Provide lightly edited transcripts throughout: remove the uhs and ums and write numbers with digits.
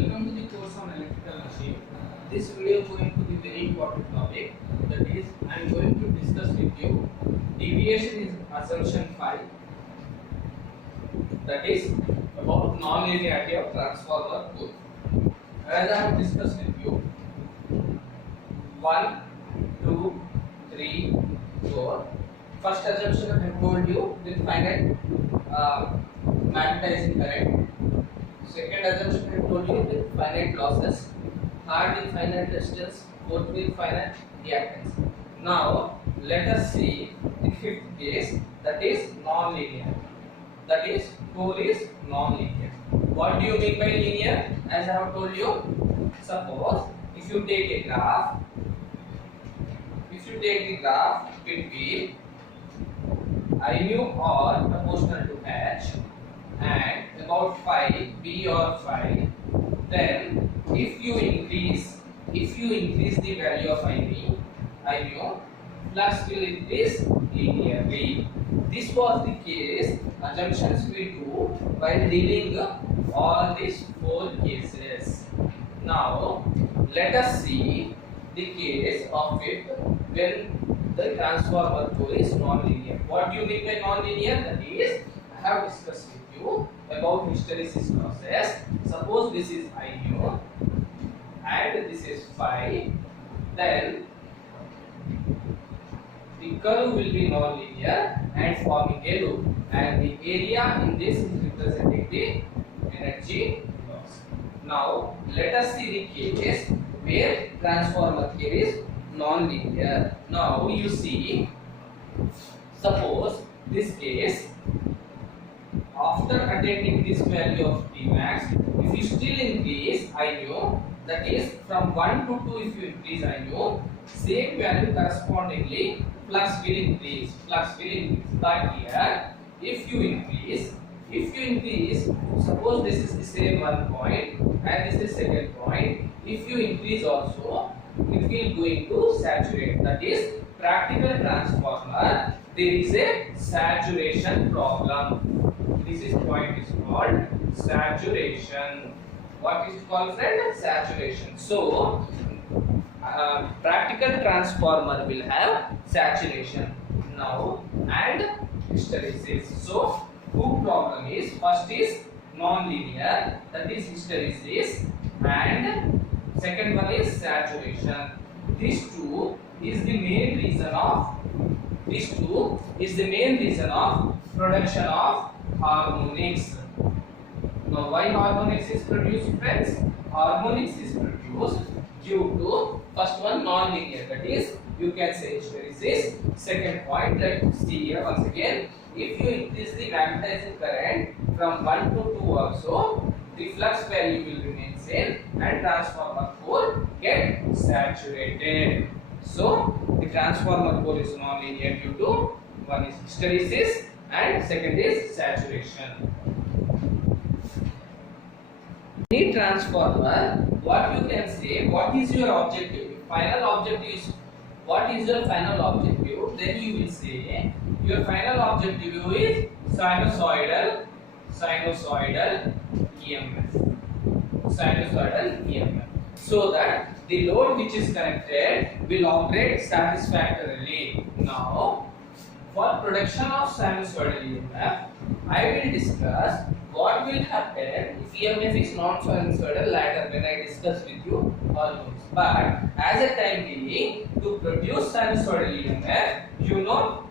Welcome to the course on electrical machine. This video is going to be very important topic. That is, I am going to discuss with you deviation is assumption 5. That is about non-linearity of transformer code. As I have discussed with you, 1, 2, 3, 4. First assumption I have told you with finite magnetizing current. Second assumption I have told you with finite losses. Third with finite resistance. Fourth with finite reactance. Now let us see the fifth case, that is non-linear. That is, core is non-linear. What do you mean by linear? As I have told you, suppose if you take a graph, between I mu r proportional to h and about phi b or phi, then if you increase the value of I mu, flux will increase linearly. This was the case assumptions we do while dealing all these four cases. Now let us see the case of it when the transformer core is non-linear. What do you mean by non-linear? That is, I have discussed with you about hysteresis process. Suppose this is I mu and this is phi, then the curve will be non-linear and forming a loop, and the area in this is representing the energy loss. Now let us see the case where transformer core is non-linear. Now you see, suppose this case, after attaining this value of P max, if you still increase I mu, that is from 1 to 2, if you increase I mu, same value correspondingly flux will increase. But here, if you increase, suppose this is the same one point and this is second point. If you increase also, it will going to saturate. That is, practical transformer, there is a saturation problem. This is point is called saturation. What is called, friend? Saturation. So practical transformer will have saturation now and hysteresis. So two problem is, first is non-linear, that is hysteresis, and second one is saturation. These two is the main reason of production of harmonics. Now why harmonics is produced, friends? Harmonics is produced due to first one non-linear, that is, you can say hysteresis. Second point, let's see here once again, if you increase the magnetizing current from 1 to 2 also, the flux value will remain same and transformer core get saturated. So the transformer core is non-linear due to one is hysteresis and second is saturation. In transformer, what you can say, what is your objective? Final objective is, what is your final objective? Then you will say your final objective is sinusoidal EMF, so that the load which is connected will operate satisfactorily. Now for production of sinusoidal EMF, I will discuss what will happen if EMF is non-sinusoidal later when I discuss with you hormones. But as a time being, to produce sinusoidal EMF, you know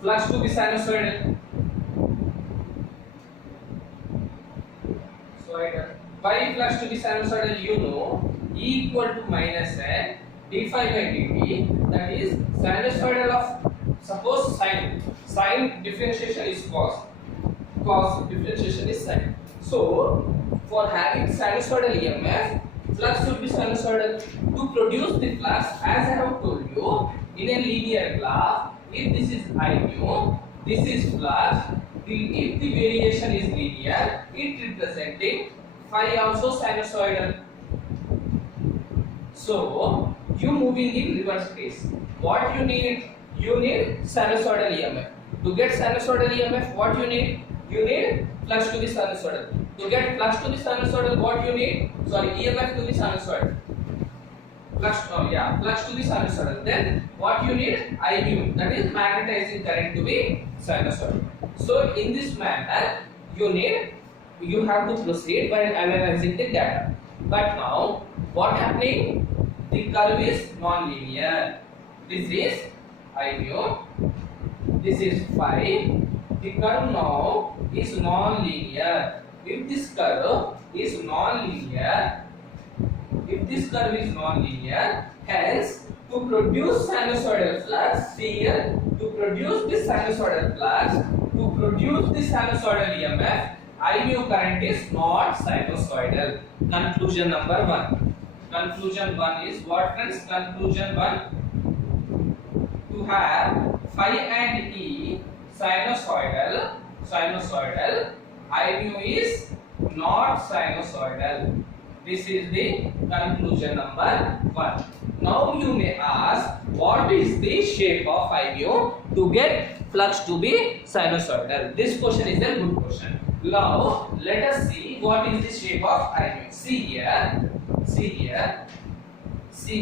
flux to be sinusoidal. Why flux to be sinusoidal? You know E equal to minus N d phi by dt, that is sinusoidal of, suppose sine differentiation is cos differentiation is sine. So for having sinusoidal EMF, flux should be sinusoidal. To produce the flux, as I have told you, in a linear graph, if this is I mu, this is flux, if the variation is linear, it representing phi also sinusoidal. So you moving in reverse case, what you need? You need sinusoidal EMF. To get sinusoidal EMF, what you need? You need flux to be sinusoidal. To get flux to the sinusoidal, what you need? Sorry, EMF to the sinusoidal. Flux to the sinusoidal. Then what you need? I mu, that is magnetizing current to be sinusoidal. So in this manner, you have to proceed by analyzing the data. But now, what happening? The curve is non-linear. This is I mu. This is phi. The curve now is non-linear. If this curve is non-linear, hence to produce sinusoidal flux, see here, to produce this sinusoidal flux, to produce this sinusoidal EMF, I mu current is not sinusoidal. Conclusion number 1. Conclusion 1 is what, friends? Conclusion 1, to have phi and E sinusoidal, I mu is not sinusoidal. This is the conclusion number 1. Now you may ask, what is the shape of I mu to get flux to be sinusoidal? This question is a good question. Now let us see what is the shape of I mu. See here, see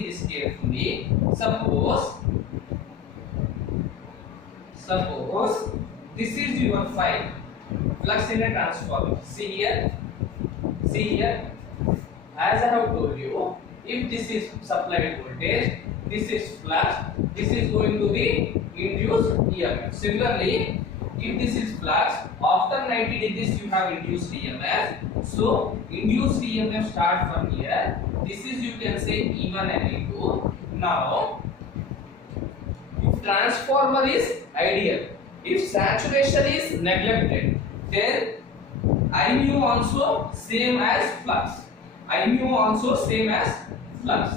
this carefully. Suppose this is your phi, flux in a transformer. See here, as I have told you, if this is supplied voltage, this is flux, this is going to be induced EMF. Similarly, if this is flux, after 90 degrees you have induced EMF. So induced EMF start from here. This is, you can say, E1 and E2. Now, if transformer is ideal, if saturation is neglected, then I mu also same as flux. I mu also same as flux.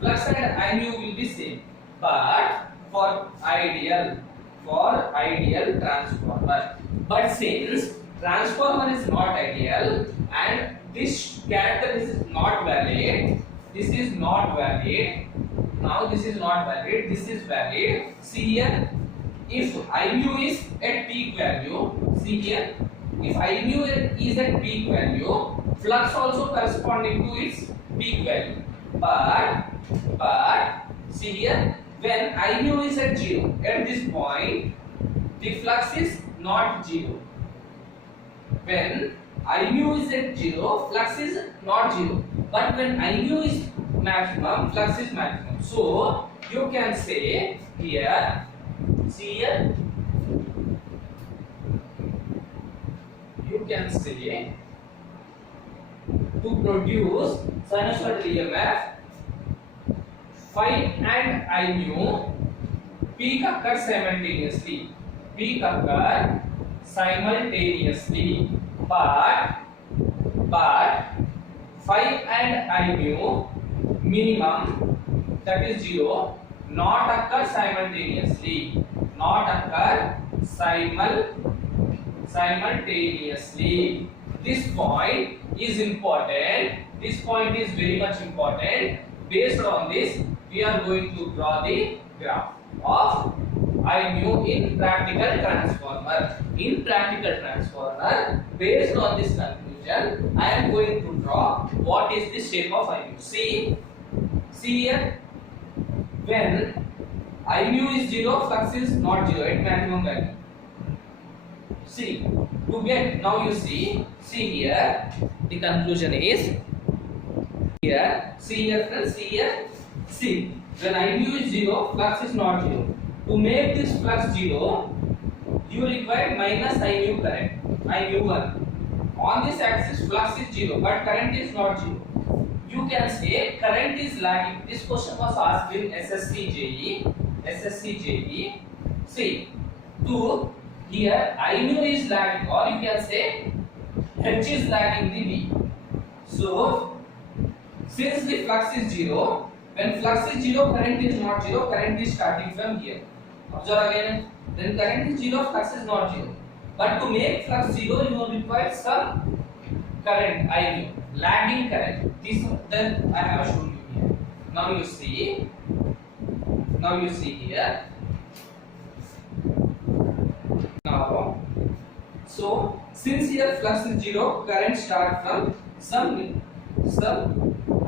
Flux and I mu will be same. But for ideal transformer. But since transformer is not ideal and this character is not valid, this is not valid. Now this is not valid. This is valid. See here. If I mu is at peak value, see here. If I mu is at peak value, flux also corresponding to its peak value. But see here, when I mu is at 0, at this point, the flux is not 0. When I mu is at 0, flux is not 0. But when I mu is maximum, flux is maximum. So you can say here, see here, you can say to produce sinusoidal EMF, phi and I mu peak occur simultaneously. But phi and I mu minimum, that is 0, not occur simultaneously. Simultaneously. This point is important. This point is very much important. Based on this, we are going to draw the graph of I mu in practical transformer. In practical transformer, based on this conclusion, I am going to draw what is the shape of I mu. See here, when I mu is 0, flux is not 0 at maximum value. See, to get, now you see here, the conclusion is here, see here friends, see, when I mu is 0, flux is not 0. To make this flux 0, you require minus I mu current, I mu 1. On this axis, flux is 0, but current is not 0. You can say current is lagging. This question was asked in SSC JE. See, to here I mu is lagging, or you can say H is lagging the V. So, since the flux is 0, when flux is 0, current is not 0, current is starting from here. Observe again, then current is 0, flux is not 0. But to make flux 0, you require some current, I mu, lagging current. This then I have shown you here. Now you see here. Now, So since here flux is 0, current start from some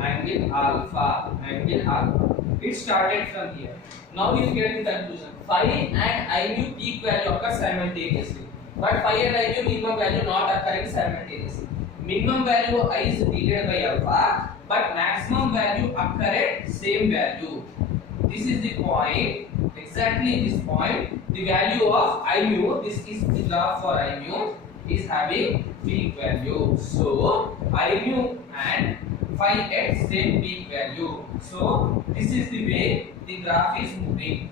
angle alpha. It started from here. Now you get the conclusion. Phi and I mu peak value occur simultaneously, but phi and I mu minimum value not occurring simultaneously. Minimum value I is delayed by alpha, but maximum value occur at same value. This is the point. Exactly this point, the value of I mu, this is the graph for I mu, is having peak value. So I mu and phi at same peak value. So this is the way the graph is moving.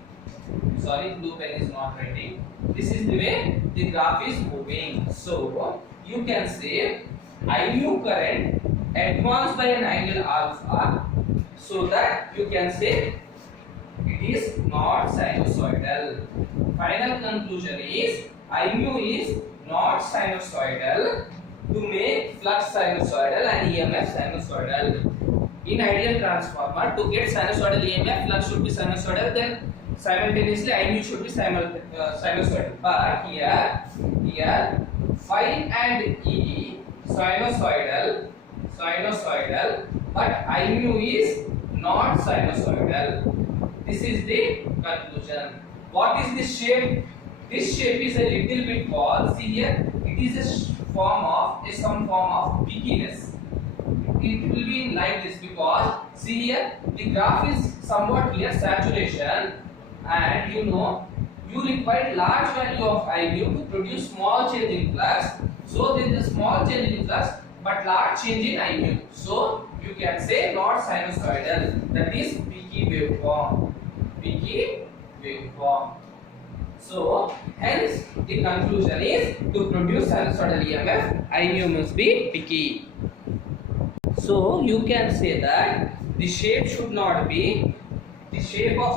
Sorry, blue pen is not writing. This is the way the graph is moving. So you can say I mu current advanced by an angle alpha, so that you can say it is not sinusoidal. Final conclusion is I mu is not sinusoidal to make flux sinusoidal and EMF sinusoidal. In ideal transformer, to get sinusoidal EMF, flux should be sinusoidal, then simultaneously I mu should be sinusoidal. But here phi and E sinusoidal, but I mu is not sinusoidal. This is the conclusion. What is this shape? This shape is a little bit called, see here, it is some form of pickiness. It will be like this because see here the graph is somewhat here saturation, and you require large value of I mu to produce small change in flux. So there is a small change in flux but large change in I mu. So you can say not sinusoidal, that is peaky waveform. So hence the conclusion is to produce sinusoidal EMF I mu must be peaky. So you can say that the shape of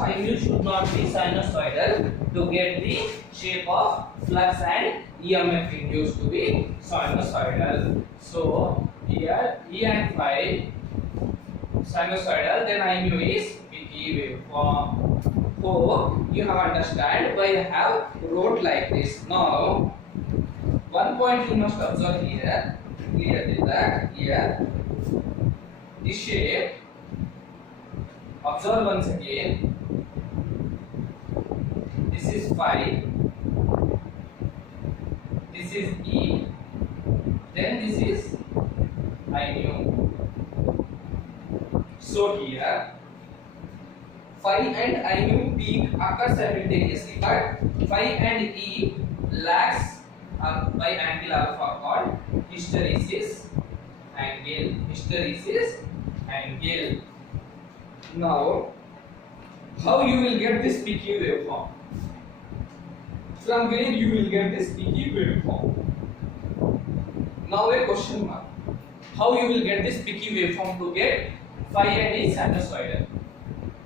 I mu should not be sinusoidal to get the shape of flux and EMF induced to be sinusoidal. So here E and phi sinusoidal, then I mu is peaky waveform. Hope you have understand why I have wrote like this. Now one point you must observe here clearly, that here this shape, observe once again, this is phi, this is E, then this is I mu. So here phi and I mu peak occur simultaneously, but phi and E lags by angle alpha called hysteresis angle. Now, how you will get this peaky waveform? From where you will get this peaky waveform? Now a question mark. How you will get this peaky waveform to get phi and E sinusoidal?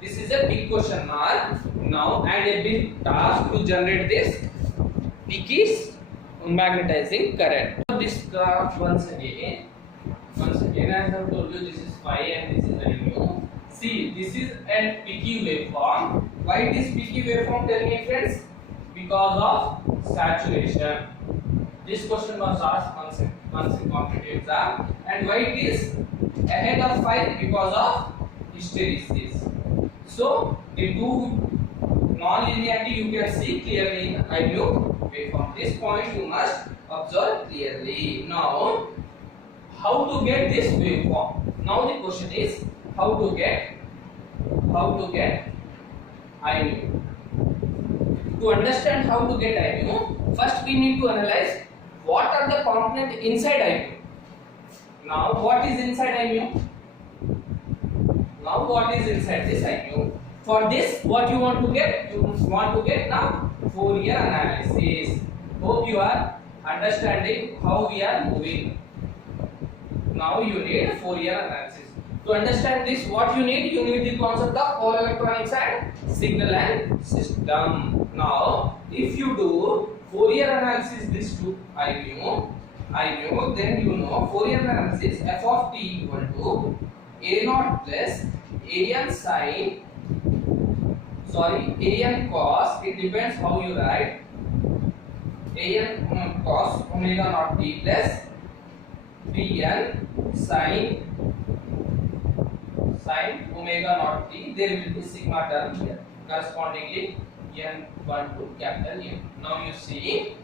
This is a big question mark now, and a big task to generate this peaky magnetizing current. So this graph once again I have told you this is phi and this is I mu. See, this is a peaky waveform. Why it is peaky waveform? Tell me friends. Because of saturation. This question was asked once in competitive exam. And why it is ahead of phi? Because of hysteresis. So the two non-linearity you can see clearly in I mu waveform. This point you must observe clearly. Now, how to get this waveform? Now the question is how to get I mu. To understand how to get I mu, first we need to analyze what are the components inside I mu. Now what is inside I mu? Now what is inside this I mu? For this, what you want to get? You want to get now Fourier analysis. Hope you are understanding how we are moving. Now you need Fourier analysis. To understand this, what you need? You need the concept of all electronics and signal and system. Now, if you do Fourier analysis this to I mu, then you know Fourier analysis f of t equal to a naught plus an sin, an cos, it depends how you write, an cos omega naught t plus bn sin omega naught t. There will be sigma term here correspondingly n1 to capital N. Now you see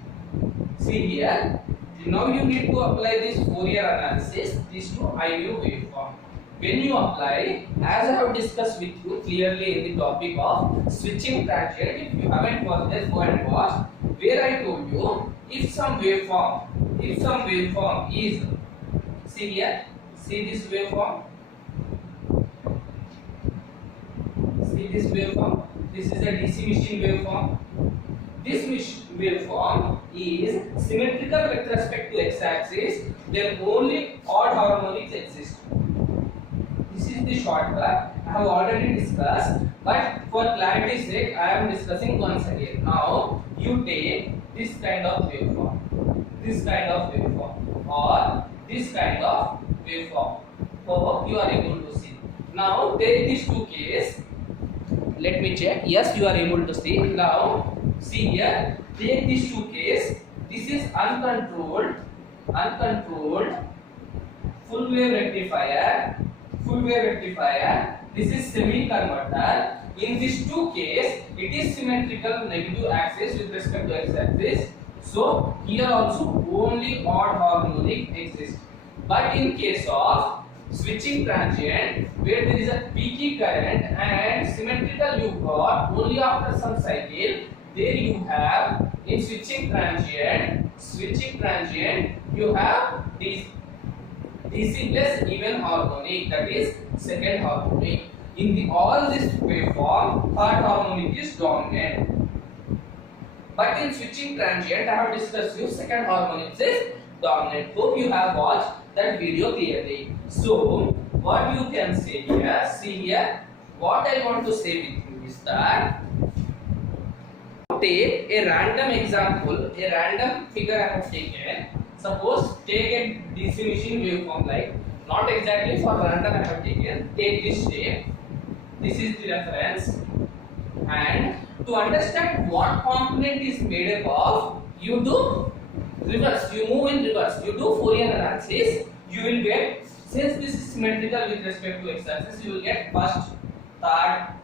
here. Now you need to apply this Fourier analysis, these two IU waveform. When you apply, as I have discussed with you clearly in the topic of switching transient, if you haven't watched this, go and watch, where I told you if some waveform is, see here, see this waveform, this is a DC machine waveform. This waveform is symmetrical with respect to x-axis, then only odd harmonics exist. This is the shortcut I have already discussed, but for clarity's sake I am discussing once again. Now you take this kind of waveform, or this kind of waveform. Hope you are able to see. Now take these two cases. Let me check. Yes, you are able to see. Now see here, take these two cases. This is uncontrolled full wave rectifier. This is semi converter. In these two cases, it is symmetrical negative axis with respect to x-axis. So here also only odd harmonic exists. But in case of switching transient, where there is a peaky current and symmetrical you got only after some cycle, there you have in switching transient you have this DC plus even harmonic, that is second harmonic. In all this waveform, third harmonic is dominant. But in switching transient, I have discussed you second harmonic is dominant. Hope you have watched that video clearly. So what you can say here, see here, what I want to say with you is that take a random example, a random figure I have taken. Suppose take a DC machine waveform, like not exactly for random I have taken. Take this shape. This is the reference, and to understand what component is made up of, you do reverse. You move in reverse. You do Fourier analysis. You will get, since this is symmetrical with respect to x-axis, you will get first, third,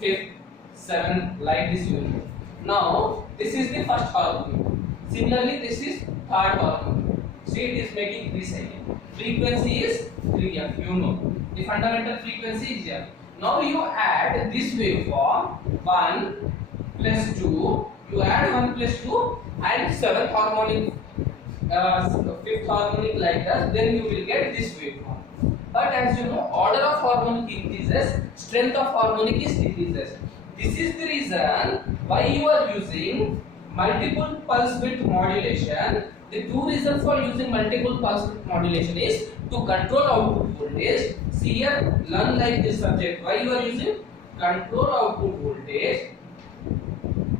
fifth, seventh, like this you will get. Now this is the first harmonic. Similarly, this is third harmonic. See, it is making 3 cycles. Frequency is 3f. You know the fundamental frequency is f. Now you add this waveform 1 plus 2. You add 1 plus 2 and 7th harmonic, 5th harmonic, like that. Then you will get this waveform. But as you know, order of harmonic increases, strength of harmonic is decreases. This is the reason why you are using multiple pulse width modulation. The two reasons for using multiple pulse width modulation is to control output voltage. See here, learn like this subject. Why you are using control output voltage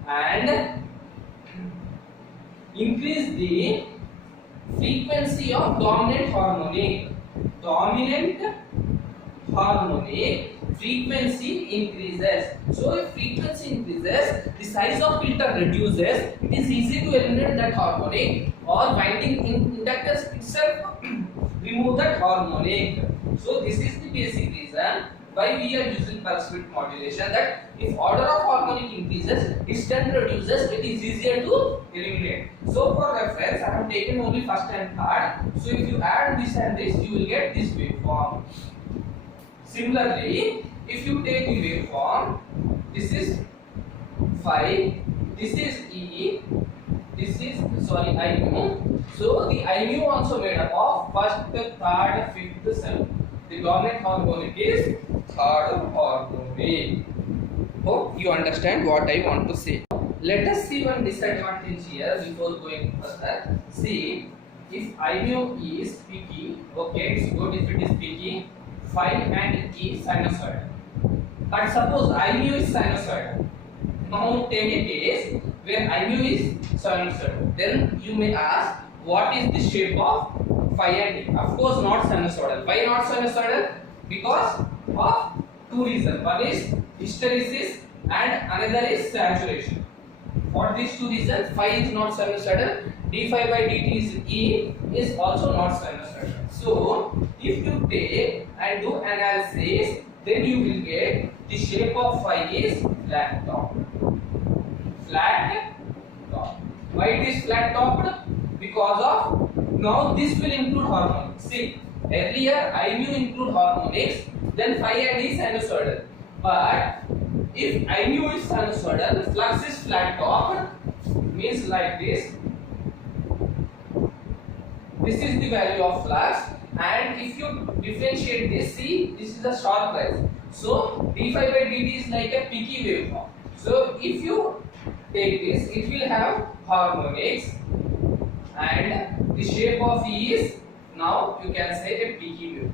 and increase the frequency of dominant harmonic. Frequency increases. So if frequency increases, the size of filter reduces. It is easy to eliminate that harmonic, or winding inductors itself remove that harmonic. So this is the basic reason why we are using pulse width modulation, that if order of harmonic increases, its strength reduces, it is easier to eliminate. So for reference, I have taken only first and third. So if you add this and this, you will get this waveform. Similarly, if you take the waveform, this is phi, this is E, this is I mu. So the I mu also made up of first, third, fifth, seventh. The dominant harmonic is third harmonic. Hope you understand what I want to say. Let us see one disadvantage here before going further. See, if I mu is peaky, okay, it's good if it is peaky. Phi and E sinusoidal. But suppose I mu is sinusoidal. Now take a case where I mu is sinusoidal. Then you may ask, what is the shape of phi and E? Of course, not sinusoidal. Why not sinusoidal? Because of two reasons. One is hysteresis and another is saturation. For these two reasons, phi is not sinusoidal. D phi by dt is E is also not sinusoidal. So if you take and do analysis, then you will get the shape of phi is flat top. Flat top. Why it is flat topped? Because of now this will include harmonics. See, earlier I mu include harmonics, then phi and E sinusoidal. But if I mu is sinusoidal, flux is flat topped, means like this. This is the value of flux, and if you differentiate this, see, this is a sharp rise. So d phi by dt is like a peaky waveform. So if you take this, it will have harmonics, and the shape of E is now you can say a peaky waveform.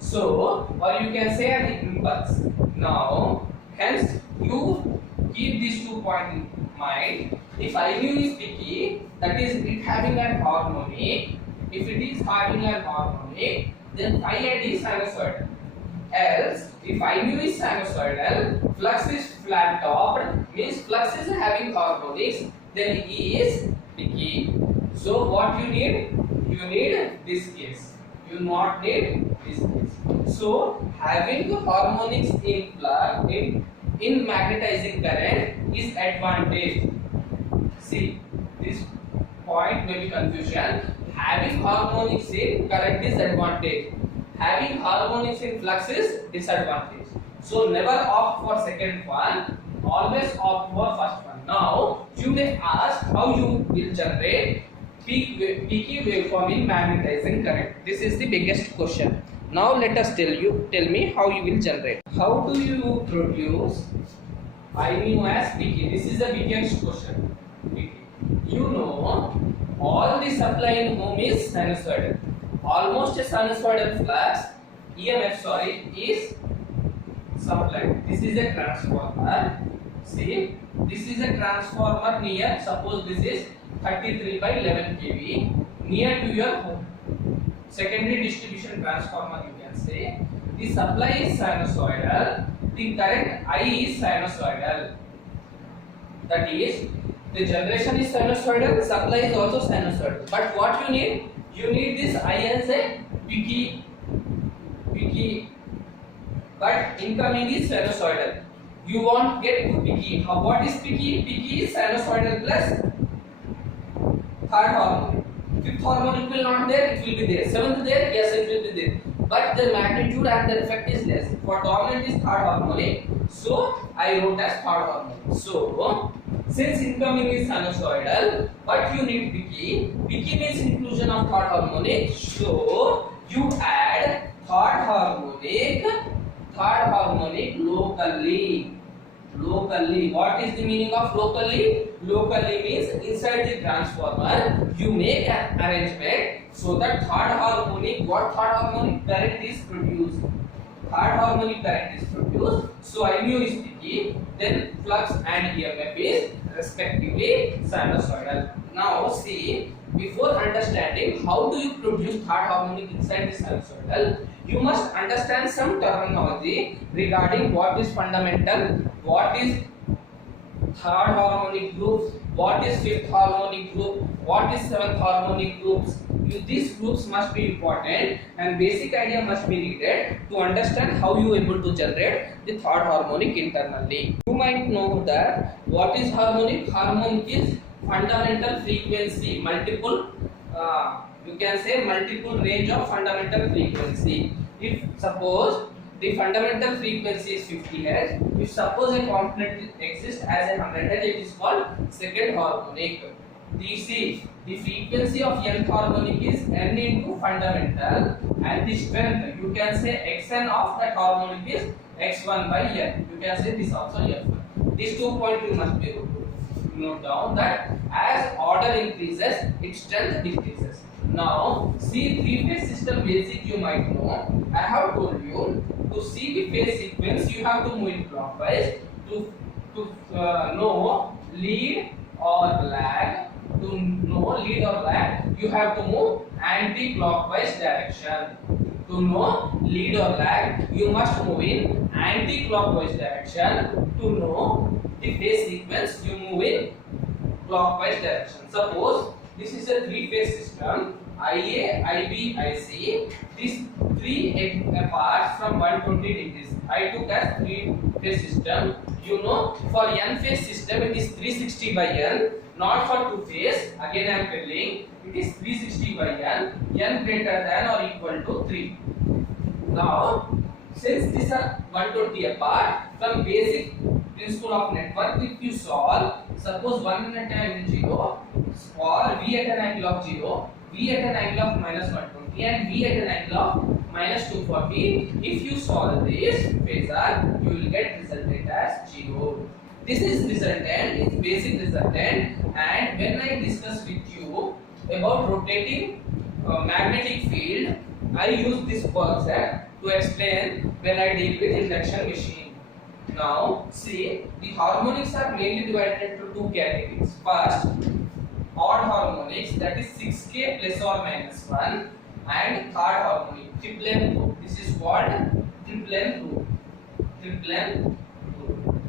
So, or you can say an impulse. Now, hence you keep these 2 points in mind. If I mu is peaky, that is it having an harmonic. If it is having an harmonic, then phi and E is sinusoidal. Else, if I mu is sinusoidal, flux is flat topped, means flux is having harmonics, then E is peaky. So what you need? You need this case. You not need this case. So having harmonics in flux in magnetizing current is advantage. See, this point may be confusion. Having harmonics in current is advantage. Having harmonics in flux is disadvantage. So never opt for second one. Always opt for first one. Now you may ask how you will generate peaky waveform in magnetizing current. This is the biggest question. Now let us tell me how you will generate. How do you produce I mu as peaky? This is the biggest question. Peaky. You know all the supply in home is sinusoidal. Almost a sinusoidal flux, EMF is supplied. This is a transformer. See, this is a transformer near, suppose this is 33 by 11 kV near to your home. Secondary distribution transformer you can say. The supply is sinusoidal, the current I is sinusoidal. That is, the generation is sinusoidal, supply is also sinusoidal. But what you need? You need this I as a peaky, but incoming is sinusoidal. You want get peaky. What is peaky? Peaky is sinusoidal plus third harmonic. Fifth harmonic will not there, it will be there. Seventh there, yes, it will be there. But the magnitude and the effect is less. For dominant is third harmonic, so I wrote as third harmonic. So since incoming is sinusoidal, but you need peaky. Peaky means inclusion of third harmonic. So you add third harmonic locally. Locally. What is the meaning of locally? Locally means inside the transformer you make an arrangement so that third harmonic, what third harmonic current is produced. Third harmonic current is produced. So I mu is peaky, then flux and EMF is respectively sinusoidal. Now see, before understanding how do you produce third harmonic inside the sinusoidal, you must understand some terminology regarding what is fundamental, what is third harmonic groups, what is fifth harmonic group, what is seventh harmonic groups. These groups must be important and basic idea must be needed to understand how you are able to generate the third harmonic internally. You might know that what is harmonic? Harmonic is fundamental frequency, multiple you can say multiple range of fundamental frequency. If suppose the fundamental frequency is 50 Hz, if suppose a component exists as a 100 Hz, it is called second harmonic. The frequency of nth harmonic is n into fundamental, and the strength you can say xn of that harmonic is x1 by n. You can say this also f1. These 2 points you must be able to note down that as order increases, its strength decreases. Now, see three-phase system basic you might know. I have told you to see the phase sequence you have to move in clockwise. To know lead or lag. To know lead or lag, you have to move anti-clockwise direction. To know lead or lag, you must move in anti-clockwise direction. To know the phase sequence, you move in clockwise direction. Suppose this is a three-phase system, IA, IB, IC. These three parts from 120 degrees. I took as three-phase system. You know, for n-phase system it is 360 by n. Not for two-phase. Again I am telling, it is 360 by n greater than or equal to 3. Now, since these are 120 apart, from basic principle of network, if you solve, suppose 1 at an angle 0, or V at an angle of 0, V at an angle of minus 120 and V at an angle of minus 240, if you solve this phasor, you will get resultant as 0. This is resultant, is basic resultant, and when I discuss with you about rotating magnetic field, I use this concept to explain when I deal with induction machine. Now, see, the harmonics are mainly divided into two categories. First, odd harmonics, that is 6k plus or minus 1, and third harmonic, triplen group. This is called triplen group. Triplen group.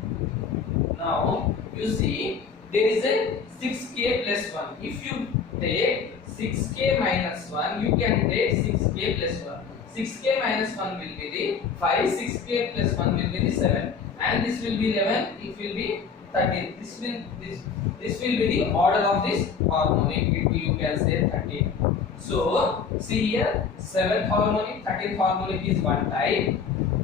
Now, you see, there is a 6k plus 1. If you take 6k minus 1, you can take 6k plus 1. 6k minus 1 will be the 5, 6k plus 1 will be the 7, and this will be 11, it will be 13. This will be the order of this harmonic, you can say 13. So, see here, 7th harmonic, 13th harmonic is one type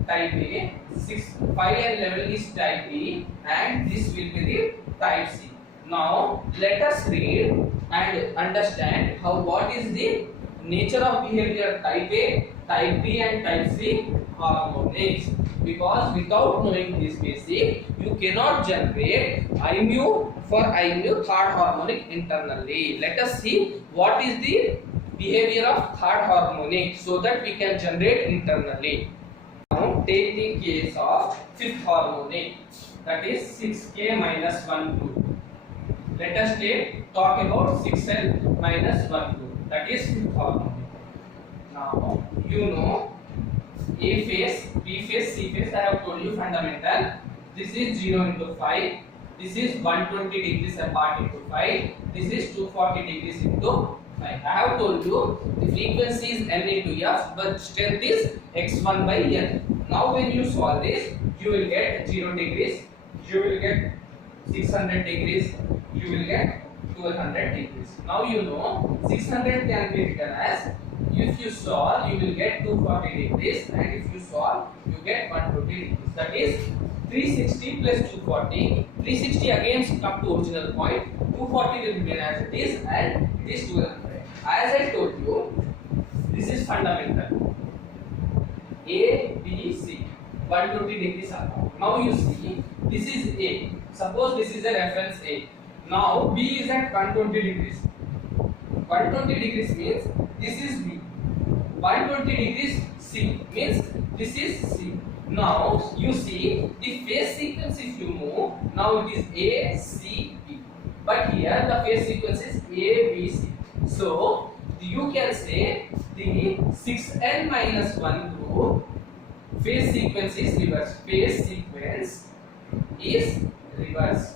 A, 6, 5 and 11 is type B, and this will be the type C. Now, let us read and understand what is the nature of behavior type A, type B and type C harmonics, because without knowing this basic, you cannot generate I mu for I mu third harmonic internally. Let us see what is the behavior of third harmonic so that we can generate internally. Now take the case of fifth harmonic, that is 6k minus 1 2. Let us talk about 6n minus 1 2, that is fifth harmonic. Now, you know A phase, B phase, C phase, I have told you fundamental. This is 0 into 5. This is 120 degrees apart into 5. This is 240 degrees into 5. I have told you the frequency is n into f, but strength is x1 by n. Now, when you solve this, you will get 0 degrees, you will get 600 degrees, you will get 1200 degrees. Now, you know 600 can be written as, if you solve, you will get 240 degrees, and if you solve, you get 120 degrees. That is 360 plus 240. 360 again come to original point. 240 will remain as it is, and it is 1200. As I told you, this is fundamental. A, B, C, 120 degrees apart. Now you see, this is A. Suppose this is a reference A. Now B is at 120 degrees. 120 degrees means this is B. 120 degrees C means this is C. Now you see the phase sequence, if you move, now it is A, C, B. But here the phase sequence is A, B, C. So you can say the 6n minus 1 group phase sequence is reverse. Phase sequence is reverse.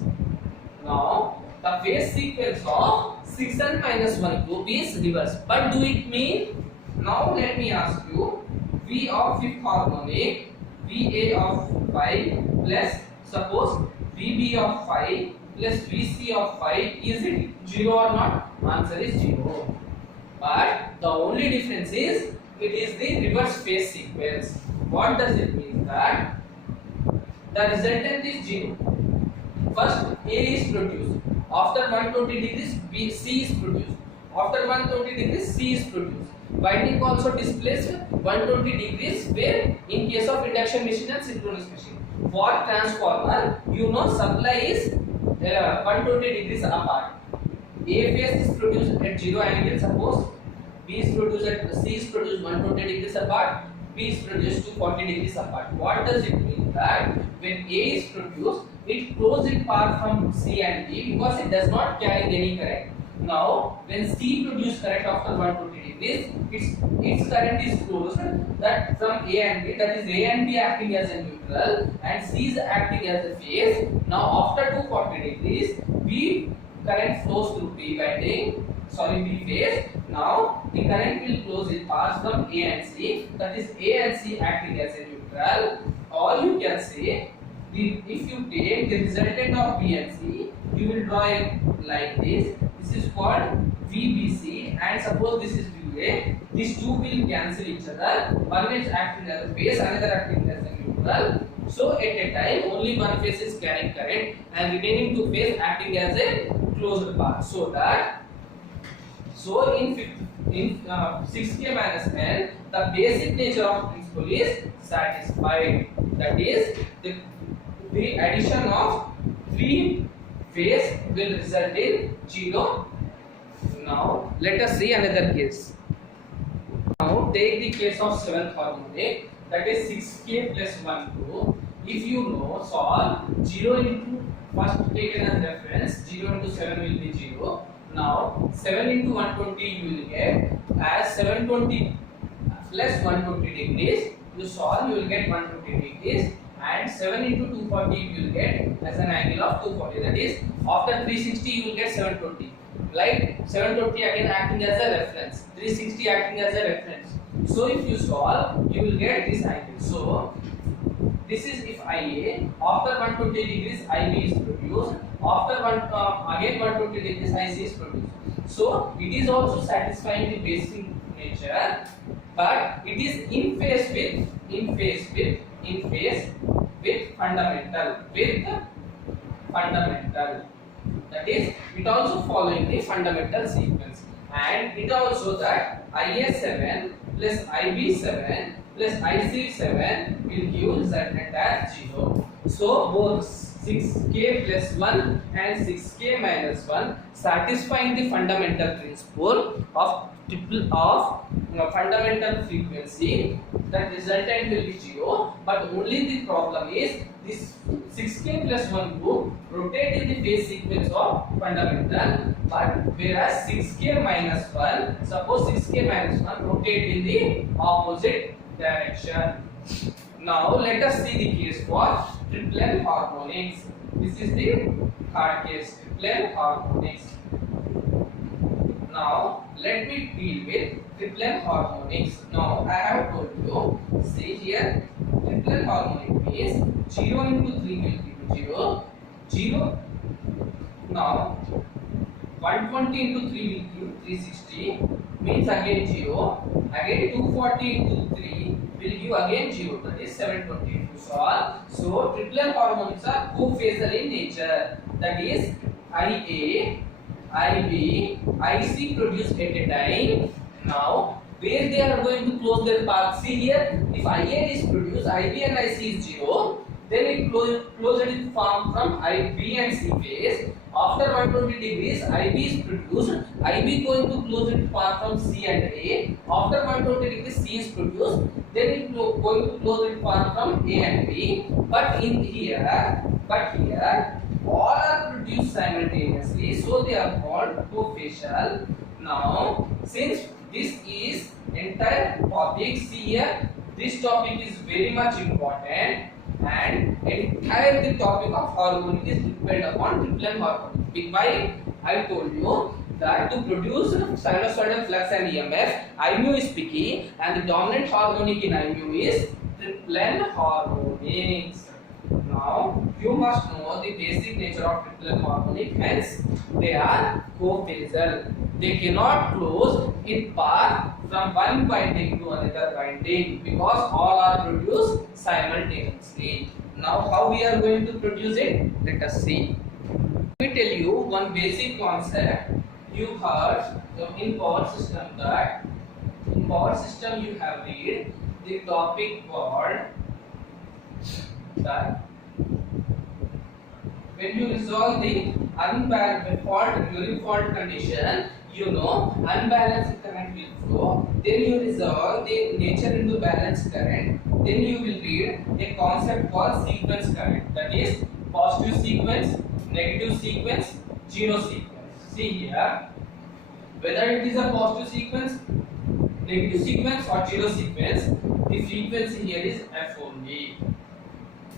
Now the phase sequence of 6n minus 1 group is reverse. But do it mean? Now let me ask you, V of fifth harmonic, VA of 5 plus, suppose VB of 5 plus VC of 5, is it 0 or not? Answer is 0. But the only difference is, it is the reverse phase sequence. What does it mean? That the resultant is 0. First A is produced. After 120 degrees, C is produced. After 120 degrees, C is produced. Winding also displaced 120 degrees, where in case of induction machine and synchronous machine. For transformer, you know supply is 120 degrees apart. A phase is produced at 0 angle, suppose B is produced at C is produced 120 degrees apart, B is produced 240 degrees apart. What does it mean? That when A is produced, it flows in path from C and B because it does not carry any current. Now, when C produce current after 120 degrees, its current is closed that from A and B, that is A and B acting as a neutral and C is acting as a phase. Now, after 240 degrees, B current flows through B phase. Now, the current will close it pass from A and C, that is A and C acting as a neutral. Or you can say, if you take the resultant of B and C, you will draw it like this. This is called VBC and suppose this is VA. These two will cancel each other. One is acting as a phase, another acting as a neutral. So at a time only one phase is carrying current and remaining two phase acting as a closed path. So in 6K minus N, the basic nature of principle is satisfied. That is the addition of 3 phase will result in 0. Now let us see another case. Now take the case of 7th harmonic, that is 6K plus 1 2. If you know, solve 0 into first taken as reference, 0 into 7 will be 0. Now 7 into 120 you will get as 720 plus 120 degrees. You solve, you will get 120 degrees. And 7 into 240 you will get as an angle of 240, that is after 360 you will get 720, like 720 again acting as a reference, 360 acting as a reference. So if you solve, you will get this angle. So this is if IA after 120 degrees IB is produced, after again 120 degrees IC is produced. So it is also satisfying the basic nature, but it is in phase with fundamental, that is it also following the fundamental sequence, and it also that IS 7 plus IB 7 plus IC 7 will give resultant as 0. So both 6K plus 1 and 6K minus 1 satisfying the fundamental principle of fundamental frequency, that resultant will be 0, but only the problem is this 6K plus 1 group rotate in the phase sequence of fundamental, but whereas 6K minus 1, suppose 6K minus 1 rotate in the opposite direction. Now let us see the case for triplet harmonics. This is the third case, triplet harmonics. Now let me deal with triplet harmonics. Now I have told you, see here, triplet harmonic means 0 into 3 will give 0, 0. Now 120 into 3 will give 360, means again 0, again 240 into 3 will give again 0, that is 720 to solve. So triplet harmonics are co-phasal in nature, that is IA, IB, IC produced at a time. Now where they are going to close their path, see here, if IA is produced, IB and IC is 0, then it closed it from IB and C phase. After 120 degrees, IB is produced, IB going to close it path from C and A. After 120 degrees, C is produced, then it going to close it path from A and B. But here all are produced simultaneously, so they are called co-facial. Now since this is entire topic, see here, this topic is very much important, and entire the topic of harmonic is depend upon triplet harmonic. Why? I told you that to produce sinusoidal flux and EMF, I mu is picky, and the dominant harmonic in I mu is triplet harmonics. Now you must know the basic nature of triplet harmonic, hence they are co-phasal. They cannot close in path from one winding to another winding because all are produced simultaneously. Now how we are going to produce it? Let us see. Let me tell you one basic concept. You heard in power system that in power system you have read the topic called that when you resolve the unbalanced fault during fault condition, you know unbalanced current will flow. Then you resolve the nature into balanced current. Then you will read a concept called sequence current, that is positive sequence, negative sequence, zero sequence. See here, whether it is a positive sequence, negative sequence or zero sequence, the frequency here is f only.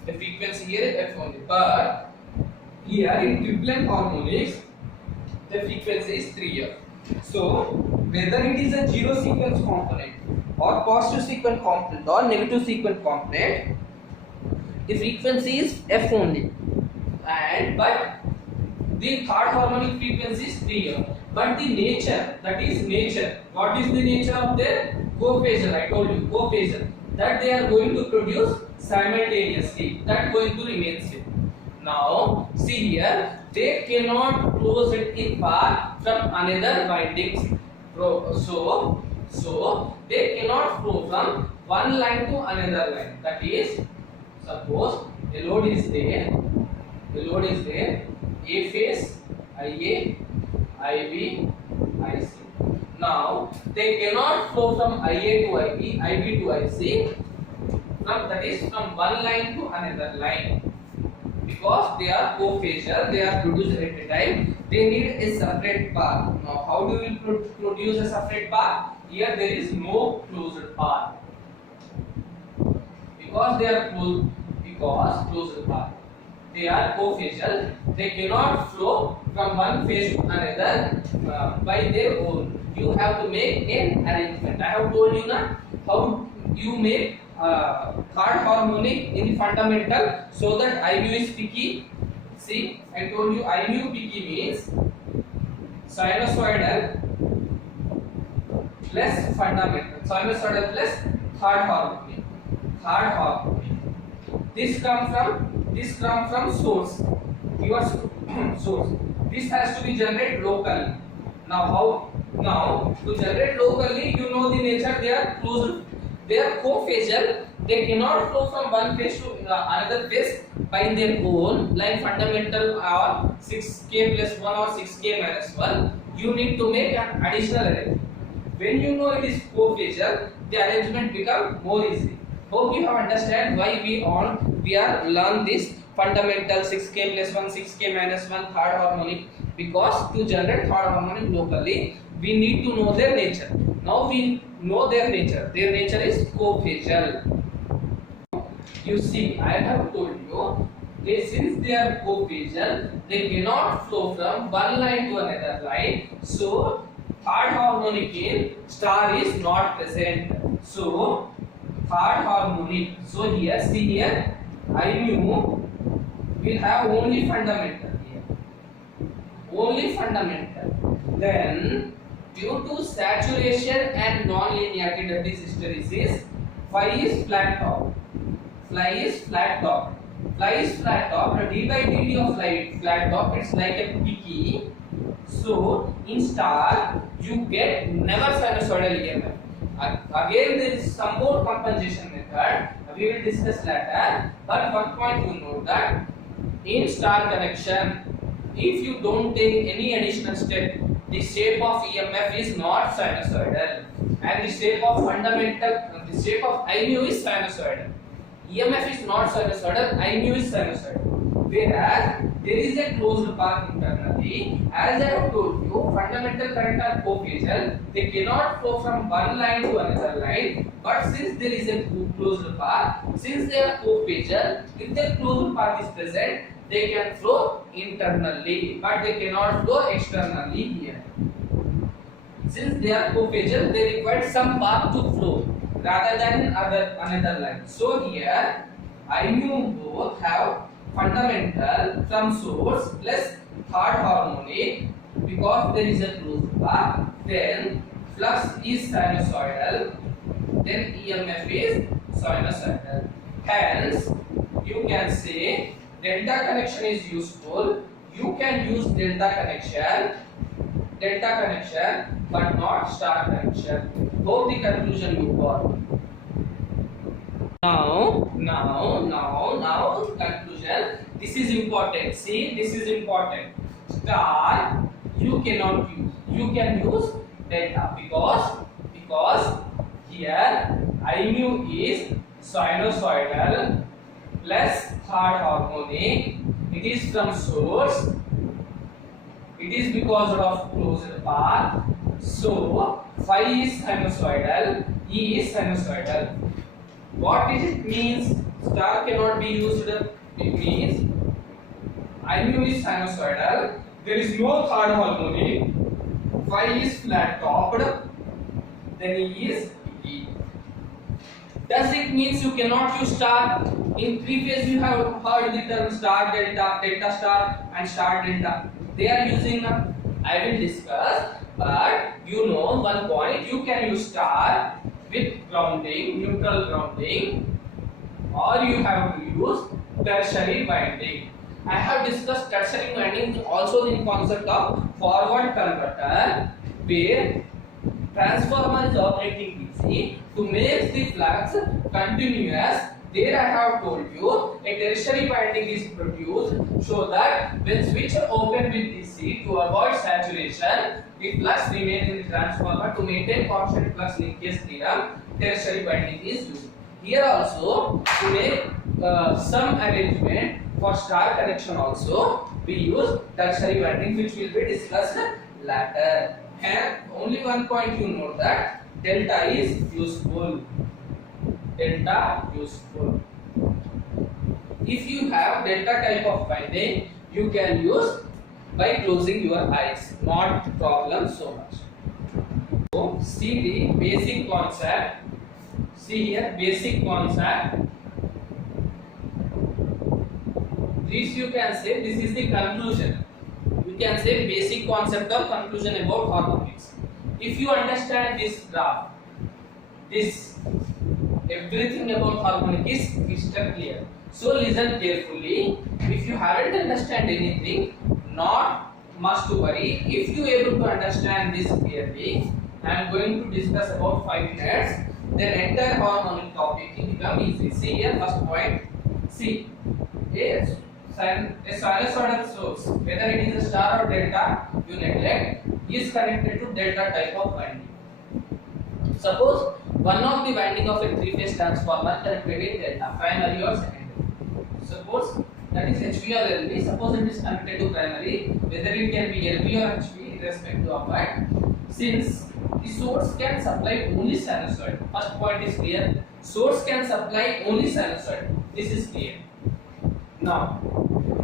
The frequency here is f only. But here in triplet harmonics, the frequency is 3f. So whether it is a zero sequence component or positive sequence component or negative sequence component, the frequency is f only. And but the third harmonic frequency is 3f. But the nature, that is nature. What is the nature of their cophasal? I told you cophasal, that they are going to produce simultaneously. That going to remain same. Now see here, they cannot close it in path from another windings. So they cannot flow from one line to another line. That is, suppose the load is there. The load is there. A phase, IA, IB, IC. Now they cannot flow from IA to IB, IB to IC. That is from one line to another line, because they are cophasal, they are produced at a time. They need a separate path. Now how do we produce a separate path? Here there is no closed path, because they are closed path. They are cophasal. They cannot flow from one phase to another by their own. You have to make an arrangement. I have told you now how you make third harmonic in the fundamental, so that I mu is picky. See, I told you I mu picky means sinusoidal plus fundamental. Sinusoidal plus third harmonic. Third harmonic. This come from source. Your source. This has to be generated locally. Now how? Now to generate locally, you know the nature. They are closed. They are cophasal. They cannot flow from one phase to another phase by their own, like fundamental or 6k plus 1 or 6k minus 1. You need to make an additional arrangement. When you know it is cophasal, the arrangement become more easy. Hope you have understand why we are learn this fundamental 6k plus 1, 6k minus 1 third harmonic, because to generate third harmonic locally, we need to know their nature. Now we know their nature. Their nature is cophasal. You see, I have told you, since they are cophasal, they cannot flow from one line to another line. So third harmonic in star is not present. So third harmonic. So here, see here, I mu will have only fundamental here. Only fundamental. Then due to saturation and non-linearity, that is hysteresis, phi is flat top. Fly is flat top. Fly is flat top. The d by dt of flat top, it's like a picky. So in star you get never sinusoidal EMF. Again there is some more compensation method. We will discuss later. But one point you know that in star connection, if you don't take any additional step, the shape of EMF is not sinusoidal, and the shape of the shape of I mu is sinusoidal. EMF is not sinusoidal, I mu is sinusoidal. Whereas there is a closed path internally. As I have told you, fundamental current are cophasal. They cannot flow from one line to another line. But since there is a closed path, since they are cophasal, if the closed path is present, they can flow internally, but they cannot flow externally here. Since they are cophasal, they require some path to flow rather than another line. So here, I mu both have fundamental from source plus third harmonic, because there is a closed path. Then flux is sinusoidal. Then EMF is sinusoidal. Hence, you can say delta connection is useful. You can use delta connection, but not star connection. Hope the conclusion you got. Now, conclusion. This is important. See, this is important. Star, you cannot use. You can use delta, because here I mu is sinusoidal plus third harmonic. It is from source. It is because of closed path. So phi is sinusoidal, E is sinusoidal. What it means? Star cannot be used. It means I mu is sinusoidal. There is no third harmonic. Phi is flat topped. Then E is E. Does it means you cannot use star? In previous you have heard the term star delta, delta star and star delta. They are using I will discuss, but you know one point, you can use star with grounding, neutral grounding, or you have to use tertiary winding. I have discussed tertiary winding also in concept of forward converter, where transformer is operating DC to make the flux continuous. There I have told you a tertiary winding is produced so that when switch open with DC to avoid saturation, the flux remains in the transformer. To maintain constant flux linkage theorem, tertiary winding is used. Here also to make some arrangement for star connection also we use tertiary winding, which will be discussed later. And only one point you know that delta is useful. Delta useful. If you have delta type of winding, you can use by closing your eyes. Not problem so much. So see the basic concept. See here basic concept. This you can say this is the conclusion. You can say basic concept or conclusion about harmonics. If you understand this graph, this everything about harmonic is crystal clear. So listen carefully. If you haven't understand anything, not much to worry. If you able to understand this clearly, I am going to discuss about 5 minutes. Then entire harmonic topic will become easy. See here first point. See a sinusoidal source, whether it is a star or delta, you neglect, is connected to delta type of winding. Suppose one of the winding of a 3-phase transformer connected in delta, primary or secondary. Suppose that is HV or LV. Suppose it is connected to primary, whether it can be LV or HV, irrespective of that. Since the source can supply only sinusoid, first point is clear. Source can supply only sinusoid. This is clear. Now,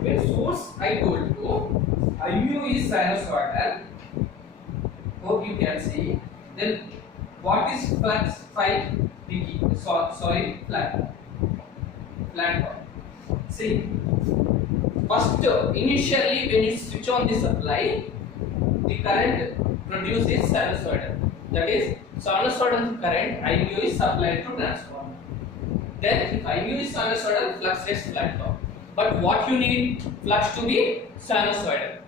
when source I told you, I mu is sinusoidal. Hope you can see. Then what is flux phi Pk? Sorry, flat. See, first initially when you switch on the supply, the current produced is sinusoidal. That is sinusoidal current I mu is supplied to transformer. Then if I mu is sinusoidal, flux gets flat top. But what you need? Flux to be sinusoidal.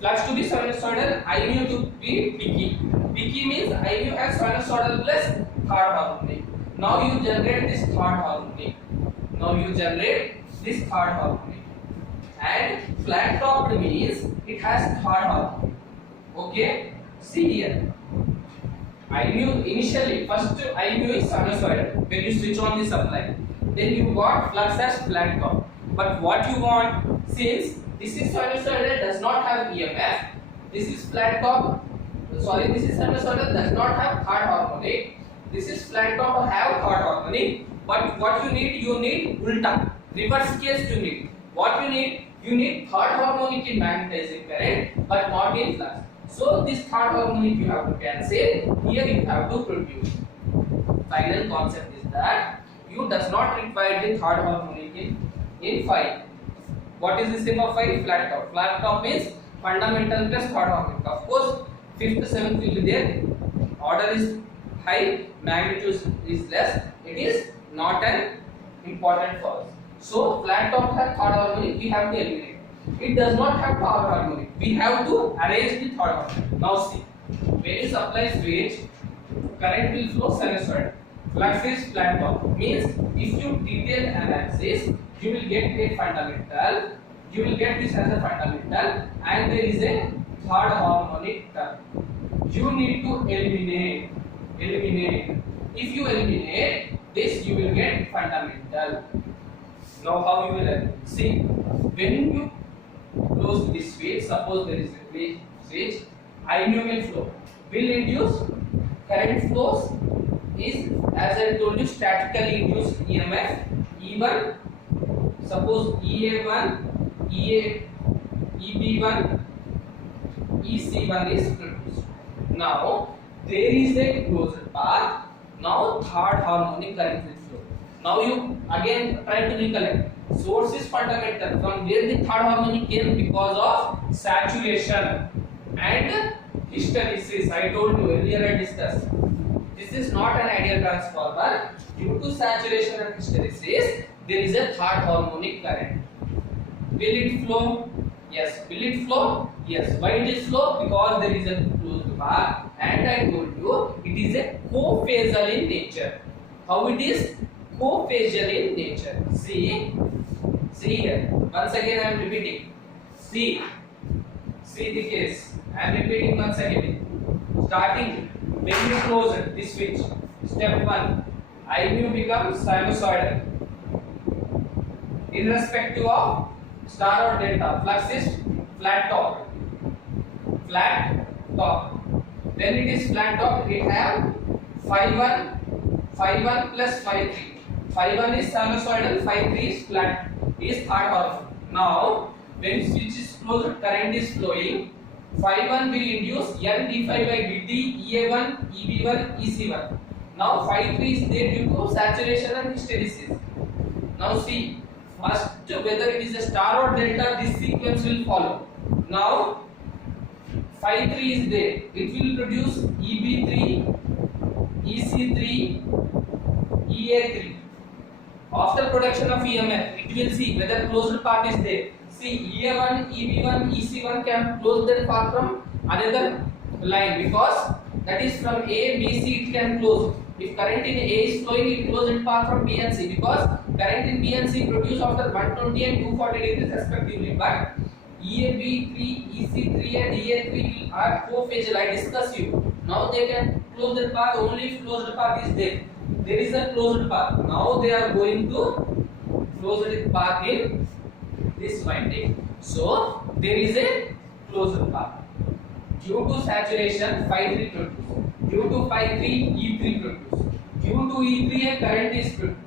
Flux to be sinusoidal, I mu to be Pk. Pk means I mu has sinusoidal plus third harmonic. Now you generate this third harmonic. And flat topped means it has third harmonic. Okay? See here. I mu initially, first I mu is sinusoidal when you switch on the supply. Then you got flux as flat top. But what you want, since this is sinusoidal, does not have EMF, this is flat top, sorry, this is sinusoidal, does not have third harmonic, this is flat top, have third harmonic, but what you need ulta, reverse case you need. What you need third harmonic in magnetizing current, but not in flux. So this third harmonic you have to cancel, here you have to produce. Final concept is that you does not require the third harmonic in phi. What is the symbol of phi? Flat top. Flat top means fundamental plus third harmonic. Of course, 5th, 7th will be there. Order is high, magnitude is less. It is not an important for us. So flat top has third harmonic. We have to eliminate. It does not have power harmonic. We have to arrange the third harmonic. Now see, when you supply switch, current will flow sinusoidal. Flux is flat top. Means if you detail analysis, you will get a fundamental. You will get this as a fundamental, and there is a third harmonic term. You need to eliminate. If you eliminate this, you will get fundamental. Now how you will eliminate? See, when you close this switch, suppose there is a switch, I mu will flow. will induce current flows is, as I told you, statically induced EMF E1. Suppose EA1, EB1, EC1 is produced. Now there is a closed path. Now third harmonic current will flow. Now you again try to recollect. Source is fundamental. From where the third harmonic came? Because of saturation and hysteresis. I told you earlier, I discussed. This is not an ideal transformer. Due to saturation and hysteresis, there is a third harmonic current. Will it flow? Yes. Will it flow? Yes. Why it is flow? Because there is a closed path, and I told you it is a co-phasal in nature. How it is? Co-phasal in nature. See here. Once again I am repeating. See the case. I am repeating once again. Starting when you close this switch. Step 1. I mu becomes sinusoidal. Irrespective of star or delta, flux is flat top. Flat top. When it is flat top, it have phi 1 plus phi 3. Phi 1 is sinusoidal, phi 3 is flat, is third harmonic. Now, when switch is closed, current is flowing. Phi 1 will induce N d phi by dt, EA1, EB1, EC1. Now, phi 3 is there due to saturation and hysteresis. Now, see. First, whether it is a star or delta, this sequence will follow. Now, phi 3 is there. It will produce EB3, EC3, EA3. After production of EMF, it will see whether closed path is there. See, EA1, EB1, EC1 can close that path from another line, because that is from A, B, C it can close. If current in A is flowing, it closes path from B and C, because current in B and C produce after 120 and 240 degrees respectively. But EAB3, EC3 and EA3 are co-phasal. I discuss you. Now they can close the path only if closed path is there. There is a closed path. Now they are going to close the path in this winding. So there is a closed path. Due to saturation, phi 3 produce. Due to phi 3, E3 produce. Due to E3, a current is produced.